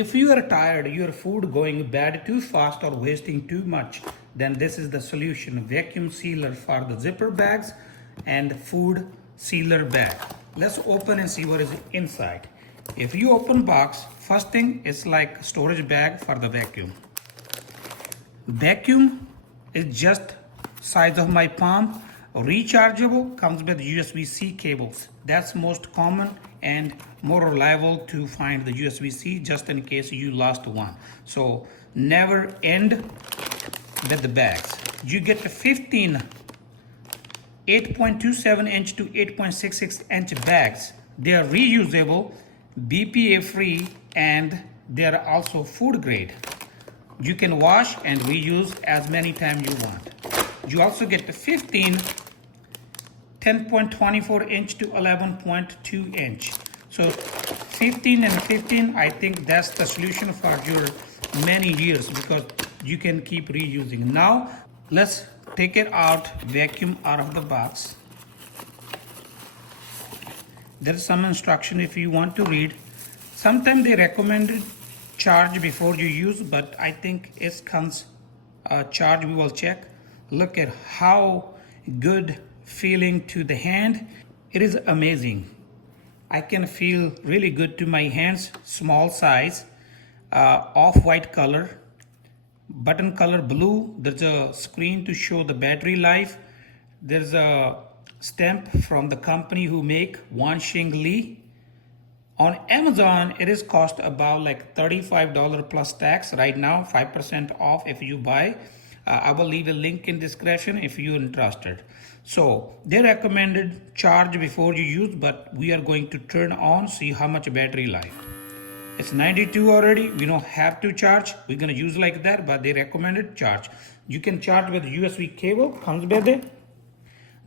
If you are tired, your food going bad too fast or wasting too much, then this is the solution. Vacuum sealer for the zipper bags and food sealer bag. Let's open and see what is inside. If you open box, first thing is like storage bag for the vacuum. Vacuum is just size of my palm. Rechargeable, comes with USB-C cables. That's most common and more reliable to find the USB-C just in case you lost one. So never end with the bags. You get 15 8.27 inch to 8.66 inch bags. They are reusable, BPA free, and they are also food grade. You can wash and reuse as many times you want. You also get the 15 10.24 inch to 11.2 inch. So 15 and 15, I think that's the solution for your many years because you can keep reusing. Now let's take it out, vacuum out of the box. There's some instruction if you want to read. Sometimes they recommended charge before you use, but I think it comes charge. We will check. Look at how good feeling to the hand. It is amazing. I can feel really good to my hands. Small size, off-white color, button color blue. There's a screen to show the battery life. There's a stamp from the company who make WanshengLe. On Amazon, it is cost about like $35 plus tax right now, 5% off if you buy. I will leave a link in description if you're interested. So they recommended charge before you use, but we are going to turn on, see how much battery life. It's 92 already. We don't have to charge. We're gonna use like that, but they recommended charge. You can charge with USB cable, comes with it.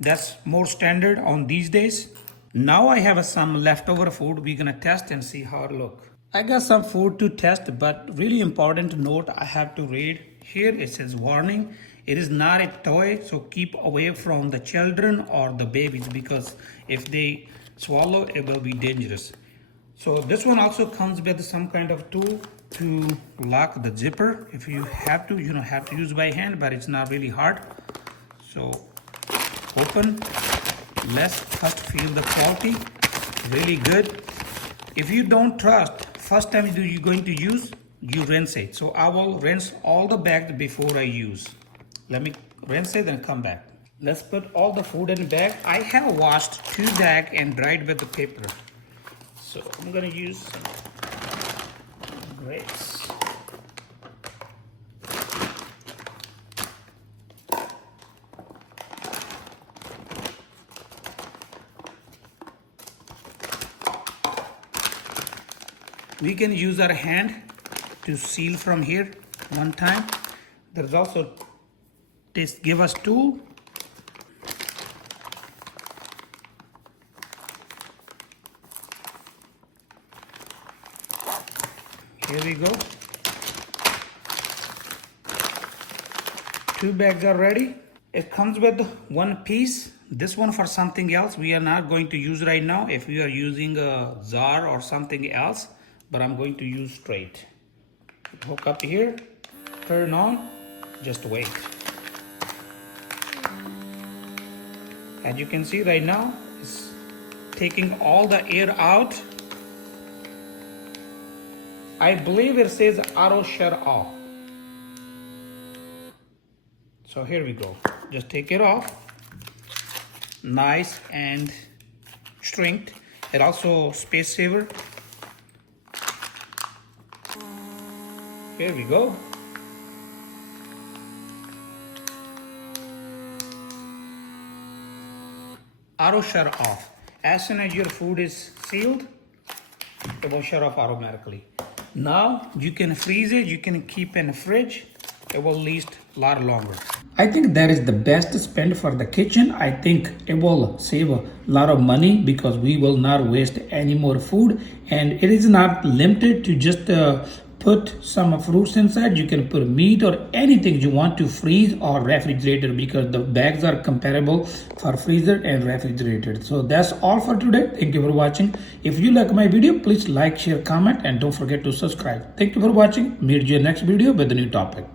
That's more standard on these days. Now I have some leftover food. We're gonna test and see how it look. I got some food to test, but really important note I have to read. Here it says warning. It is not a toy, so keep away from the children or the babies because if they swallow, it will be dangerous. So this one also comes with some kind of tool to lock the zipper. If you have to, you don't have to use by hand, but it's not really hard. So open. Let's first feel the quality. Really good. If you don't trust, first time you're going to use, you rinse it. So I will rinse all the bags before I use. Let me rinse it and come back. Let's put all the food in the bag. I have washed 2 bags and dried with the paper. So I'm gonna use some grapes. We can use our hand to seal from here one time. There's also this give us tool. Here we go. 2 bags are ready. It comes with 1 piece. This one for something else we are not going to use right now if we are using a jar or something else, but I'm going to use straight. Hook up here, turn on, just wait. As you can see right now, it's taking all the air out. I believe it says auto shut off. So here we go. Just take it off. Nice and strength. It also space saver. Here we go. Auto shut off. As soon as your food is sealed, it will shut off automatically. Now you can freeze it, you can keep in the fridge. It will last a lot longer. I think that is the best spend for the kitchen. I think it will save a lot of money because we will not waste any more food, and it is not limited to just put some fruits inside. You can put meat or anything you want to freeze or refrigerator, because the bags are comparable for freezer and refrigerated. So that's all for today. Thank you for watching. If you like my video, please like, share, comment, and don't forget to subscribe. Thank you for watching. Meet you in next video with a new topic.